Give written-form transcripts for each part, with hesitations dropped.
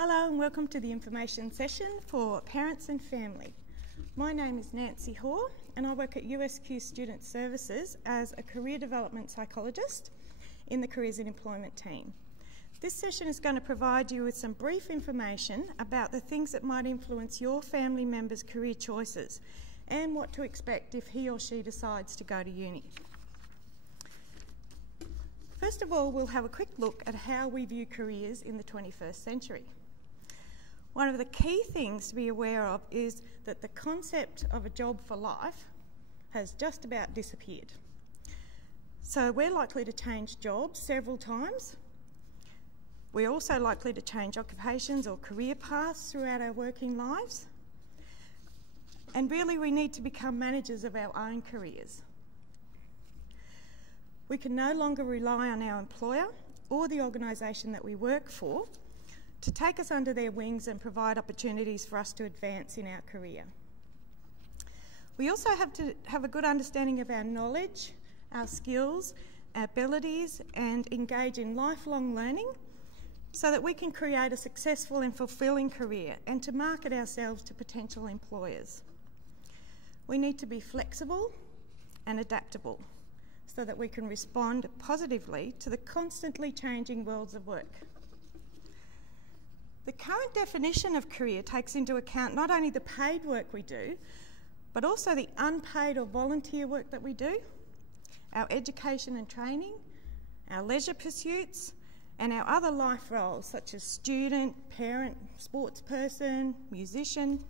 Hello and welcome to the information session for parents and family. My name is Nancy Hoare and I work at USQ Student Services as a career development psychologist in the Careers and Employment team. This session is going to provide you with some brief information about the things that might influence your family member's career choices and what to expect if he or she decides to go to uni. First of all, we'll have a quick look at how we view careers in the 21st century. One of the key things to be aware of is that the concept of a job for life has just about disappeared. So we're likely to change jobs several times. We're also likely to change occupations or career paths throughout our working lives. And really we need to become managers of our own careers. We can no longer rely on our employer or the organisation that we work for to take us under their wings and provide opportunities for us to advance in our career. We also have to have a good understanding of our knowledge, our skills, our abilities, and engage in lifelong learning so that we can create a successful and fulfilling career and to market ourselves to potential employers. We need to be flexible and adaptable so that we can respond positively to the constantly changing worlds of work. The current definition of career takes into account not only the paid work we do, but also the unpaid or volunteer work that we do, our education and training, our leisure pursuits, and our other life roles such as student, parent, sports person, musician.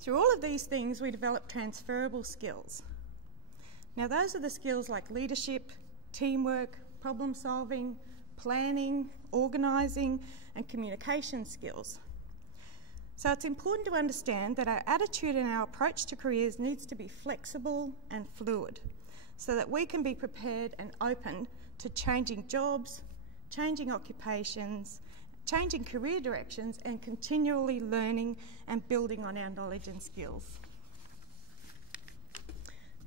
Through all of these things, we develop transferable skills. Now, those are the skills like leadership, teamwork, problem solving, planning, organising, and communication skills. So it's important to understand that our attitude and our approach to careers needs to be flexible and fluid so that we can be prepared and open to changing jobs, changing occupations, changing career directions, and continually learning and building on our knowledge and skills.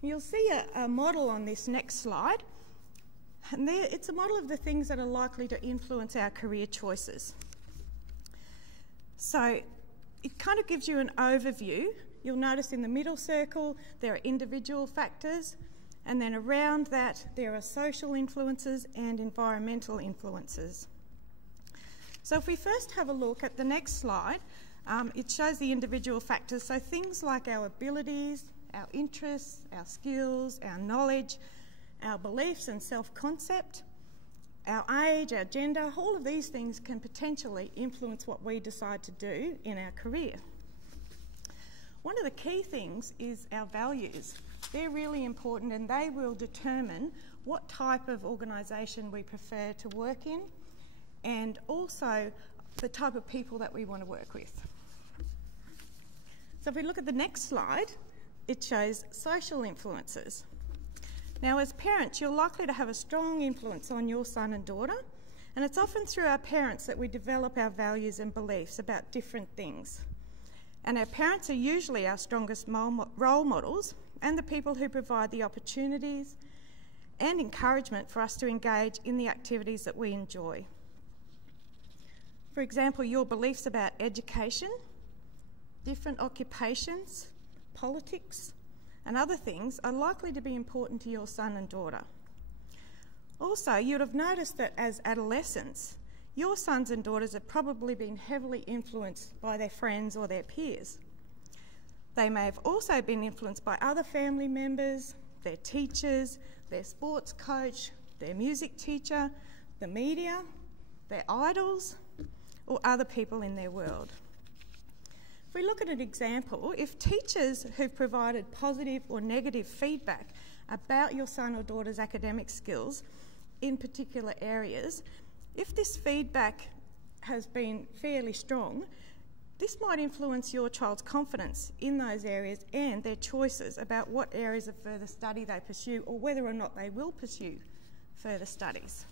You'll see a model on this next slide, and it's a model of the things that are likely to influence our career choices. So it kind of gives you an overview. You'll notice in the middle circle there are individual factors, and then around that there are social influences and environmental influences. So if we first have a look at the next slide, it shows the individual factors, so things like our abilities, our interests, our skills, our knowledge, our beliefs and self-concept, our age, our gender, all of these things can potentially influence what we decide to do in our career. One of the key things is our values. They're really important and they will determine what type of organisation we prefer to work in and also the type of people that we want to work with. So if we look at the next slide, it shows social influences. Now, as parents, you're likely to have a strong influence on your son and daughter, and it's often through our parents that we develop our values and beliefs about different things. And our parents are usually our strongest role models and the people who provide the opportunities and encouragement for us to engage in the activities that we enjoy. For example, your beliefs about education, different occupations, politics, and other things are likely to be important to your son and daughter. Also, you'd have noticed that as adolescents, your sons and daughters have probably been heavily influenced by their friends or their peers. They may have also been influenced by other family members, their teachers, their sports coach, their music teacher, the media, their idols, or other people in their world. If we look at an example, if teachers who've provided positive or negative feedback about your son or daughter's academic skills in particular areas, if this feedback has been fairly strong, this might influence your child's confidence in those areas and their choices about what areas of further study they pursue or whether or not they will pursue further studies.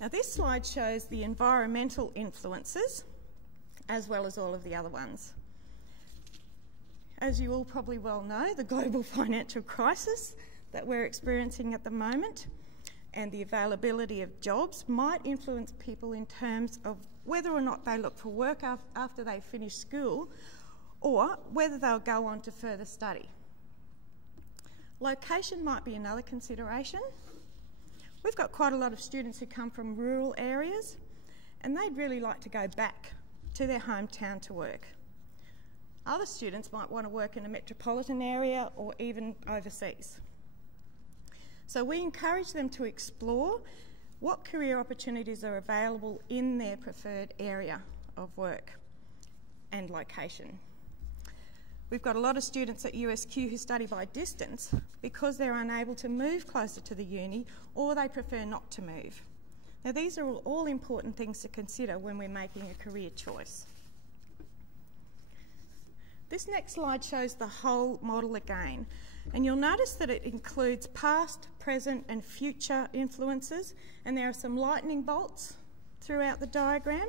Now, this slide shows the environmental influences as well as all of the other ones. As you all probably well know, the global financial crisis that we're experiencing at the moment and the availability of jobs might influence people in terms of whether or not they look for work after they finish school, or whether they'll go on to further study. Location might be another consideration. We've got quite a lot of students who come from rural areas, and they'd really like to go back to their hometown to work. Other students might want to work in a metropolitan area or even overseas. So we encourage them to explore what career opportunities are available in their preferred area of work and location. We've got a lot of students at USQ who study by distance because they're unable to move closer to the uni, or they prefer not to move. Now, these are all important things to consider when we're making a career choice. This next slide shows the whole model again, and you'll notice that it includes past, present and future influences, and there are some lightning bolts throughout the diagram.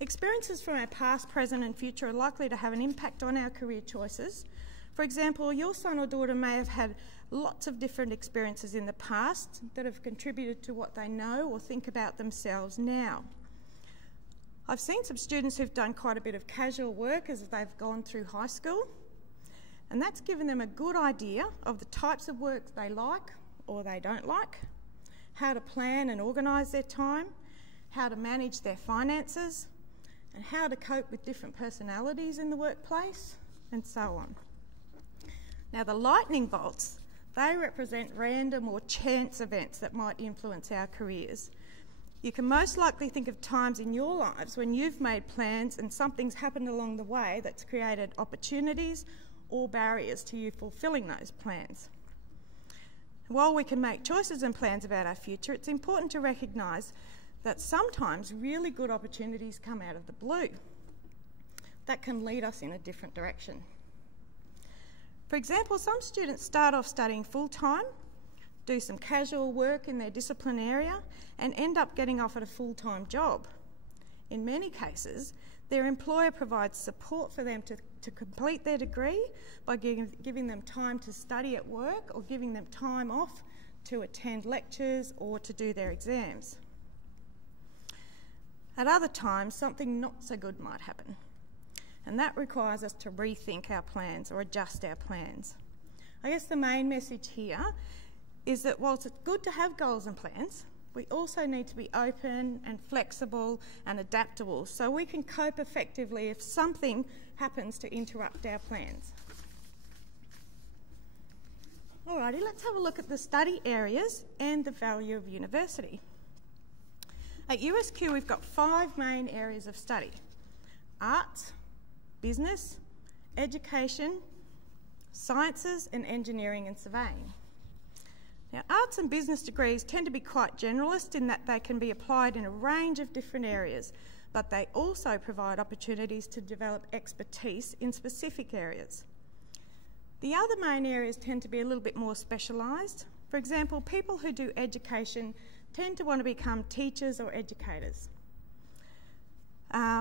Experiences from our past, present and future are likely to have an impact on our career choices. For example, your son or daughter may have had lots of different experiences in the past that have contributed to what they know or think about themselves now. I've seen some students who've done quite a bit of casual work as they've gone through high school, and that's given them a good idea of the types of work they like or they don't like, how to plan and organise their time, how to manage their finances, and how to cope with different personalities in the workplace, and so on. Now, the lightning bolts, they represent random or chance events that might influence our careers. You can most likely think of times in your lives when you've made plans and something's happened along the way that's created opportunities or barriers to you fulfilling those plans. While we can make choices and plans about our future, it's important to recognise that sometimes really good opportunities come out of the blue that can lead us in a different direction. For example, some students start off studying full-time, do some casual work in their discipline area, and end up getting offered a full-time job. In many cases, their employer provides support for them to complete their degree by giving them time to study at work or giving them time off to attend lectures or to do their exams. At other times, something not so good might happen, and that requires us to rethink our plans or adjust our plans. I guess the main message here is that whilst it's good to have goals and plans, we also need to be open and flexible and adaptable so we can cope effectively if something happens to interrupt our plans. Alrighty, let's have a look at the study areas and the value of university. At USQ, we've got 5 main areas of study: arts, business, education, sciences, and engineering and surveying. Now, arts and business degrees tend to be quite generalist in that they can be applied in a range of different areas, but they also provide opportunities to develop expertise in specific areas. The other main areas tend to be a little bit more specialised. For example, people who do education tend to want to become teachers or educators.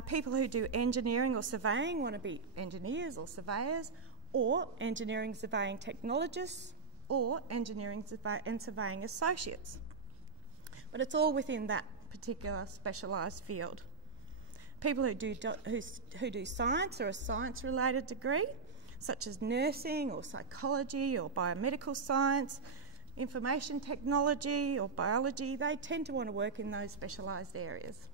People who do engineering or surveying want to be engineers or surveyors, or engineering surveying technologists, or engineering and surveying associates. But it's all within that particular specialised field. People who do science or a science-related degree, such as nursing or psychology or biomedical science, information technology or biology, they tend to want to work in those specialised areas.